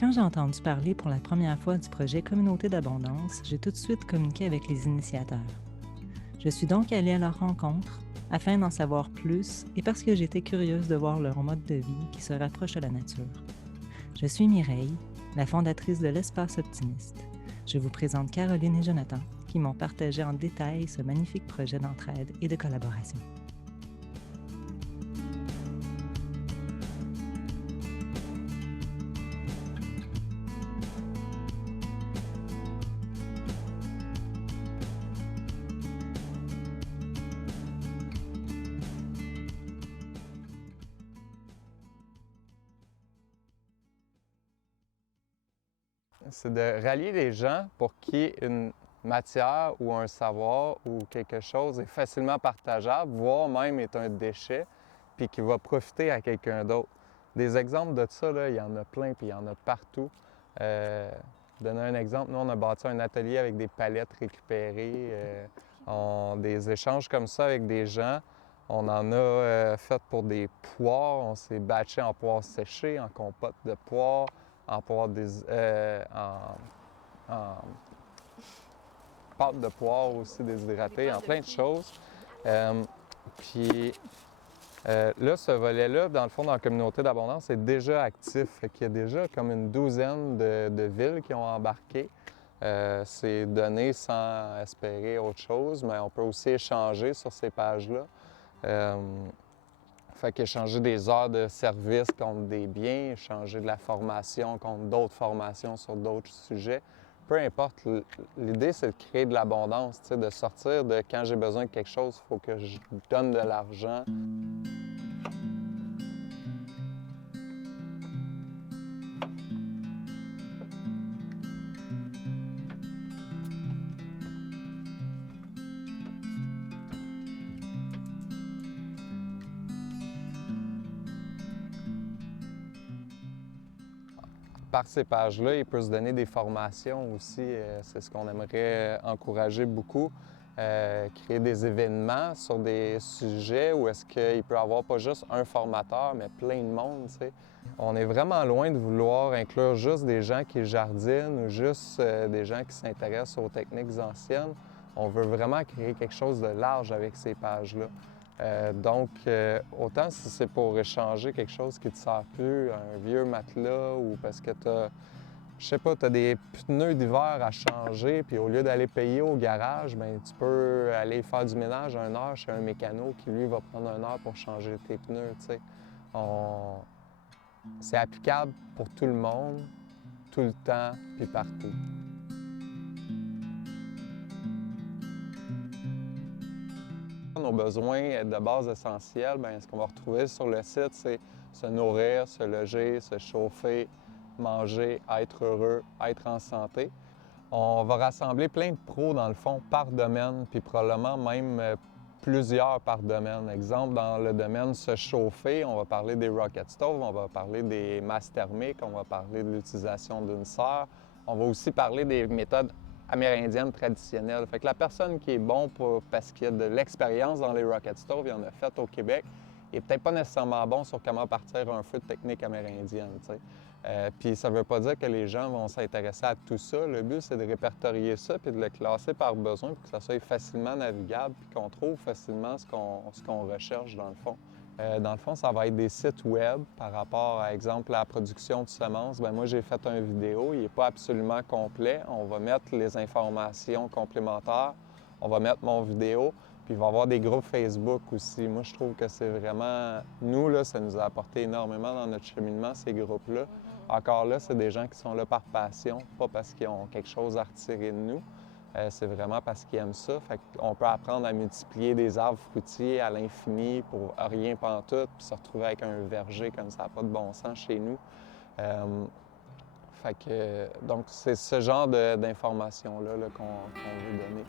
Quand j'ai entendu parler pour la première fois du projet Communauté d'abondance, j'ai tout de suite communiqué avec les initiateurs. Je suis donc allée à leur rencontre afin d'en savoir plus et parce que j'étais curieuse de voir leur mode de vie qui se rapproche de la nature. Je suis Mireille, la fondatrice de l'Espace Optimiste. Je vous présente Caroline et Jonathan qui m'ont partagé en détail ce magnifique projet d'entraide et de collaboration. C'est de rallier les gens pour qu'il y ait une matière ou un savoir ou quelque chose est facilement partageable, voire même est un déchet, puis qui va profiter à quelqu'un d'autre. Des exemples de ça, là, il y en a plein, puis il y en a partout. Donner un exemple, nous, on a bâti un atelier avec des palettes récupérées, des échanges comme ça avec des gens. On en a fait pour des poires, on s'est batché en poires séchées, en compote de poires, en poire en pâte de poire aussi déshydratée, en plein de choses. Puis là, ce volet-là, dans le fond, dans la communauté d'abondance, est déjà actif. Fait qu'il y a déjà comme une douzaine de villes qui ont embarqué. C'est donné sans espérer autre chose, mais on peut aussi échanger sur ces pages-là. Fait qu'échanger des heures de service contre des biens, échanger de la formation contre d'autres formations sur d'autres sujets. Peu importe, l'idée, c'est de créer de l'abondance, de sortir de quand j'ai besoin de quelque chose, il faut que je donne de l'argent. Par ces pages-là, il peut se donner des formations aussi. C'est ce qu'on aimerait encourager beaucoup. Créer des événements sur des sujets où est-ce qu'il peut y avoir pas juste un formateur, mais plein de monde, tu sais. On est vraiment loin de vouloir inclure juste des gens qui jardinent ou juste des gens qui s'intéressent aux techniques anciennes. On veut vraiment créer quelque chose de large avec ces pages-là. Donc, autant si c'est pour échanger quelque chose qui ne te sert plus, un vieux matelas ou parce que je sais pas, tu as des pneus d'hiver à changer, puis au lieu d'aller payer au garage, bien, tu peux aller faire du ménage 1 heure chez un mécano qui, lui, va prendre 1 heure pour changer tes pneus, tu sais. C'est applicable pour tout le monde, tout le temps, puis partout. Nos besoins de base essentiels, bien, ce qu'on va retrouver sur le site, c'est se nourrir, se loger, se chauffer, manger, être heureux, être en santé. On va rassembler plein de pros, dans le fond, par domaine, puis probablement même plusieurs par domaine. Exemple, dans le domaine se chauffer, on va parler des rocket stoves, on va parler des masses thermiques, on va parler de l'utilisation d'une serre. On va aussi parler des méthodes amérindiennes traditionnelles. Fait que la personne qui est bon parce qu'il y a de l'expérience dans les rocket stoves, il y en a fait au Québec, est peut-être pas nécessairement bon sur comment partir un feu de technique amérindienne, tu sais. Puis ça ne veut pas dire que les gens vont s'intéresser à tout ça. Le but, c'est de répertorier ça puis de le classer par besoin pour que ça soit facilement navigable puis qu'on trouve facilement ce qu'on recherche dans le fond. Dans le fond, ça va être des sites web par rapport, à exemple, à la production de semences. Bien, moi, j'ai fait une vidéo, il n'est pas absolument complet. On va mettre les informations complémentaires, on va mettre mon vidéo, puis il va y avoir des groupes Facebook aussi. Moi, je trouve que c'est vraiment... Nous, là, ça nous a apporté énormément dans notre cheminement, ces groupes-là. Encore là, c'est des gens qui sont là par passion, pas parce qu'ils ont quelque chose à retirer de nous. C'est vraiment parce qu'ils aiment ça. Fait qu'on peut apprendre à multiplier des arbres fruitiers à l'infini pour rien pantoute, puis se retrouver avec un verger comme ça n'a pas de bon sens chez nous. Donc, c'est ce genre d'informations-là qu'on veut donner.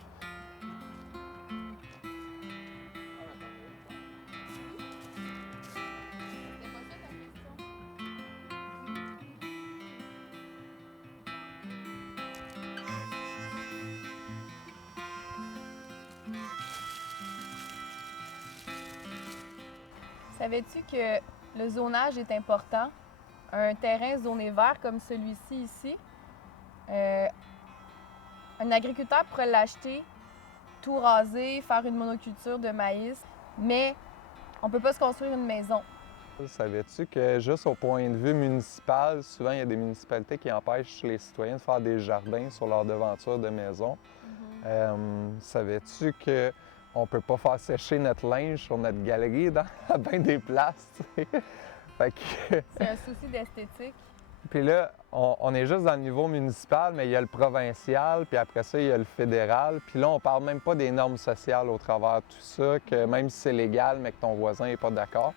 Savais-tu que le zonage est important un terrain zoné vert comme celui-ci ici, un agriculteur pourrait l'acheter, tout raser, faire une monoculture de maïs, mais on ne peut pas se construire une maison. Savais-tu que juste au point de vue municipal, souvent il y a des municipalités qui empêchent les citoyens de faire des jardins sur leur devanture de maison? Savais-tu qu'on ne peut pas faire sécher notre linge sur notre galerie dans à bien des places? Fait que... C'est un souci d'esthétique. Puis là, on est juste dans le niveau municipal, mais il y a le provincial, puis après ça, il y a le fédéral. Puis là, on parle même pas des normes sociales au travers de tout ça, que même si c'est légal, mais que ton voisin n'est pas d'accord.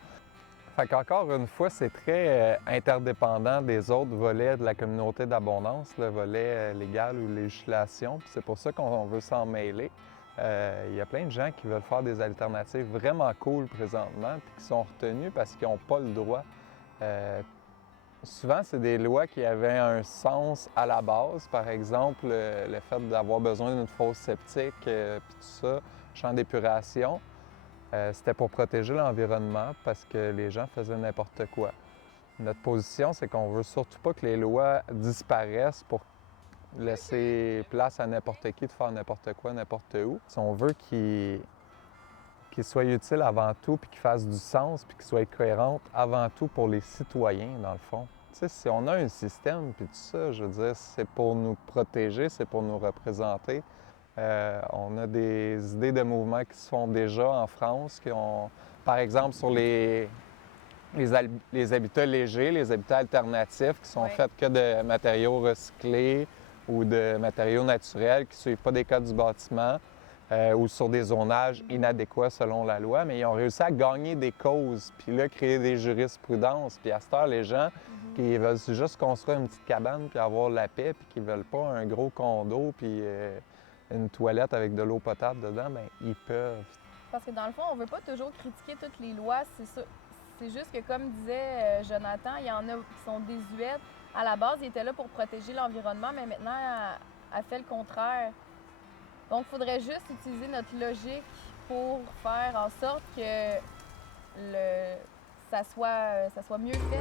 Fait qu'encore une fois, c'est très interdépendant des autres volets de la communauté d'abondance, le volet légal ou législation. Puis c'est pour ça qu'on veut s'en mêler. Il y a plein de gens qui veulent faire des alternatives vraiment cool présentement, puis qui sont retenus parce qu'ils n'ont pas le droit. Souvent, c'est des lois qui avaient un sens à la base. Par exemple, le fait d'avoir besoin d'une fosse septique, puis tout ça, champ d'épuration. C'était pour protéger l'environnement parce que les gens faisaient n'importe quoi. Notre position, c'est qu'on veut surtout pas que les lois disparaissent pour laisser place à n'importe qui de faire n'importe quoi, n'importe où. Si on veut qu'ils soient utiles avant tout, puis qu'ils fassent du sens, puis qu'ils soient cohérents avant tout pour les citoyens, dans le fond. Tu sais, si on a un système, puis tout ça, je veux dire, c'est pour nous protéger, c'est pour nous représenter. On a des idées de mouvements qui se font déjà en France, qui ont, par exemple, sur les habitats légers, les habitats alternatifs qui sont faits que de matériaux recyclés ou de matériaux naturels qui ne suivent pas des codes du bâtiment ou sur des zonages inadéquats selon la loi, mais ils ont réussi à gagner des causes, puis là, créer des jurisprudences. Puis à cette heure, les gens qui veulent juste construire une petite cabane puis avoir la paix, puis qui ne veulent pas un gros condo, puis une toilette avec de l'eau potable dedans, bien, ils peuvent. Parce que dans le fond, on ne veut pas toujours critiquer toutes les lois, c'est ça. C'est juste que, comme disait Jonathan, il y en a qui sont désuètes. À la base, ils étaient là pour protéger l'environnement, mais maintenant, elle fait le contraire. Donc, il faudrait juste utiliser notre logique pour faire en sorte que ça soit mieux fait.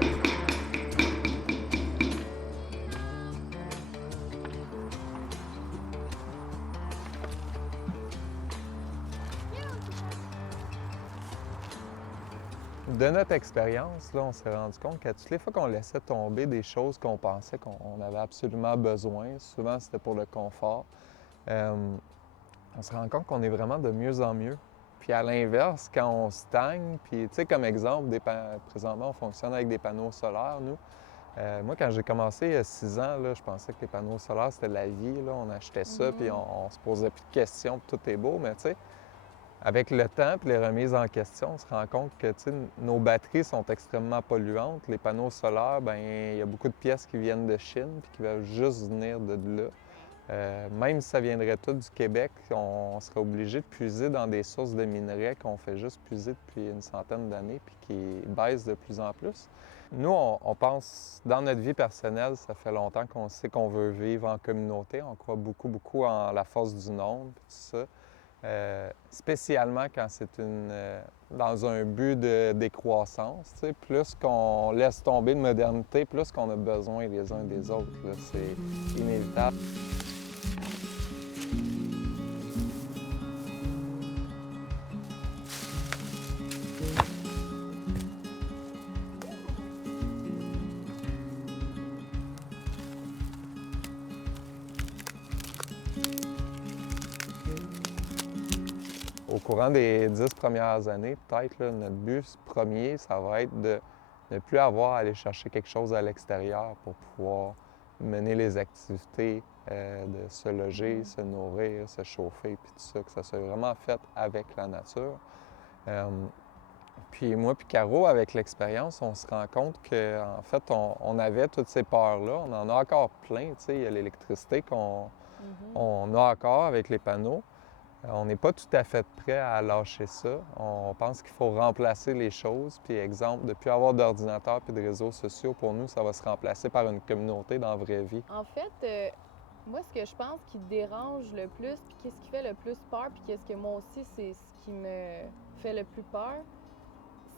De notre expérience, là, on s'est rendu compte qu'à toutes les fois qu'on laissait tomber des choses qu'on pensait qu'on avait absolument besoin, souvent c'était pour le confort, on se rend compte qu'on est vraiment de mieux en mieux. Puis à l'inverse, quand on stagne, puis tu sais, comme exemple, présentement, on fonctionne avec des panneaux solaires, nous. Moi, quand j'ai commencé il y a 6 ans, là, je pensais que les panneaux solaires, c'était la vie. Là. On achetait ça, puis on se posait plus de questions, puis tout est beau, mais tu sais, avec le temps et les remises en question, on se rend compte que nos batteries sont extrêmement polluantes. Les panneaux solaires, bien, il y a beaucoup de pièces qui viennent de Chine et qui veulent juste venir de là. Même si ça viendrait tout du Québec, on serait obligé de puiser dans des sources de minerais qu'on fait juste puiser depuis une centaine d'années puis qui baissent de plus en plus. Nous, on pense, dans notre vie personnelle, ça fait longtemps qu'on sait qu'on veut vivre en communauté. On croit beaucoup, beaucoup en la force du nombre et tout ça. Spécialement quand c'est dans un but de décroissance. Plus qu'on laisse tomber de modernité, plus qu'on a besoin les uns des autres. C'est inévitable. Au courant des 10 premières années, peut-être, notre but premier, ça va être de ne plus avoir à aller chercher quelque chose à l'extérieur pour pouvoir mener les activités, de se loger, se nourrir, se chauffer, puis tout ça, que ça soit vraiment fait avec la nature. Puis moi puis Caro, avec l'expérience, on se rend compte qu'en fait, on avait toutes ces peurs-là. On en a encore plein, tu sais. Il y a l'électricité qu'on a encore avec les panneaux. On n'est pas tout à fait prêt à lâcher ça. On pense qu'il faut remplacer les choses. Puis, exemple, de ne plus avoir d'ordinateur puis de réseaux sociaux, pour nous, ça va se remplacer par une communauté dans la vraie vie. En fait, moi, ce que je pense qui dérange le plus, puis qu'est-ce qui fait le plus peur, puis qu'est-ce que moi aussi, c'est ce qui me fait le plus peur,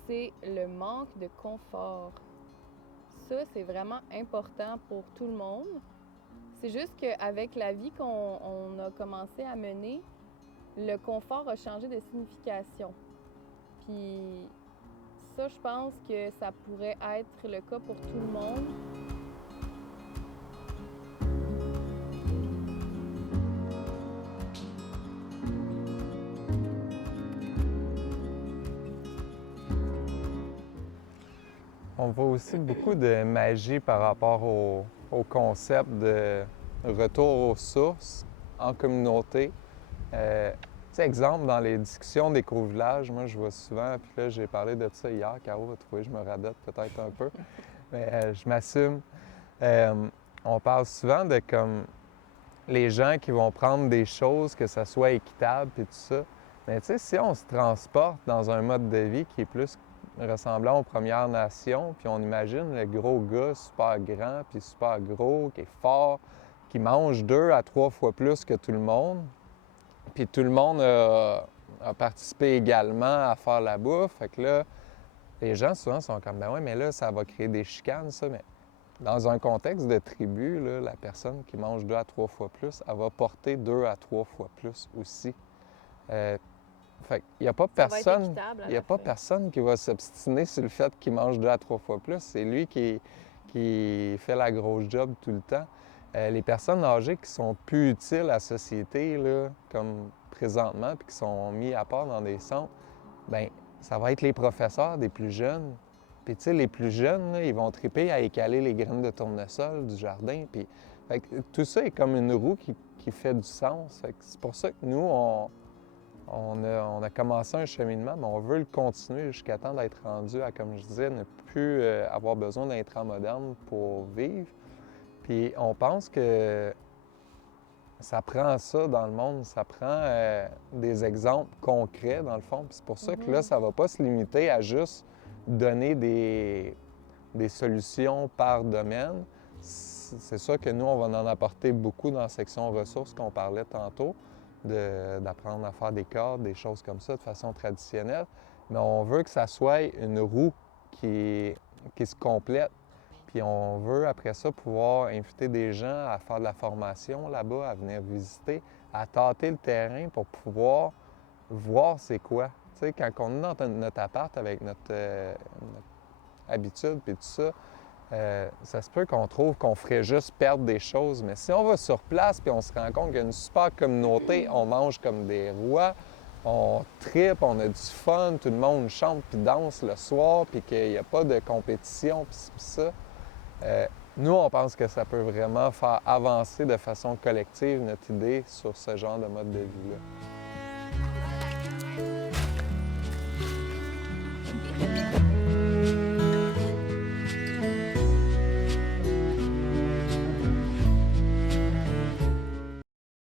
c'est le manque de confort. ça, c'est vraiment important pour tout le monde. C'est juste qu'avec la vie qu'on a commencé à mener, le confort a changé de signification. Puis ça, je pense que ça pourrait être le cas pour tout le monde. On voit aussi beaucoup de magie par rapport au concept de retour aux sources en communauté. Tu sais, exemple, dans les discussions d'éco-village, moi, je vois souvent, puis là, j'ai parlé de ça hier, Caro va trouver, je me radote peut-être un peu, mais je m'assume. On parle souvent de comme les gens qui vont prendre des choses, que ça soit équitable, puis tout ça. Mais tu sais, si on se transporte dans un mode de vie qui est plus ressemblant aux Premières Nations, puis on imagine le gros gars super grand, puis super gros, qui est fort, qui mange 2 à 3 fois plus que tout le monde, puis tout le monde a participé également à faire la bouffe. Fait que là, les gens souvent sont comme, ben ouais, mais là, ça va créer des chicanes, ça. Mais dans un contexte de tribu, là, la personne qui mange 2 à 3 fois plus, elle va porter 2 à 3 fois plus aussi. Fait qu'il n'y a pas personne qui va s'obstiner sur le fait qu'il mange 2 à 3 fois plus. C'est lui qui fait la grosse job tout le temps. Les personnes âgées qui sont plus utiles à la société, là, comme présentement, puis qui sont mis à part dans des centres, bien, ça va être les professeurs des plus jeunes. Puis, tu sais, les plus jeunes, là, ils vont triper à écaler les graines de tournesol du jardin. Puis, fait que tout ça est comme une roue qui fait du sens. Fait que c'est pour ça que nous, on a commencé un cheminement, mais on veut le continuer jusqu'à temps d'être rendu à, comme je disais, ne plus avoir besoin d'un train moderne pour vivre. Puis on pense que ça prend ça dans le monde, ça prend des exemples concrets dans le fond. Puis c'est pour ça que là, ça ne va pas se limiter à juste donner des solutions par domaine. C'est sûr que nous, on va en apporter beaucoup dans la section ressources qu'on parlait tantôt, d'apprendre à faire des cordes, des choses comme ça de façon traditionnelle. Mais on veut que ça soit une roue qui se complète. Puis on veut, après ça, pouvoir inviter des gens à faire de la formation là-bas, à venir visiter, à tâter le terrain pour pouvoir voir c'est quoi. Tu sais, quand on est dans notre appart avec notre habitude puis tout ça, ça se peut qu'on trouve qu'on ferait juste perdre des choses. Mais si on va sur place puis on se rend compte qu'il y a une super communauté, on mange comme des rois, on tripe, on a du fun, tout le monde chante puis danse le soir, puis qu'il n'y a pas de compétition puis ça. Nous, on pense que ça peut vraiment faire avancer de façon collective notre idée sur ce genre de mode de vie-là.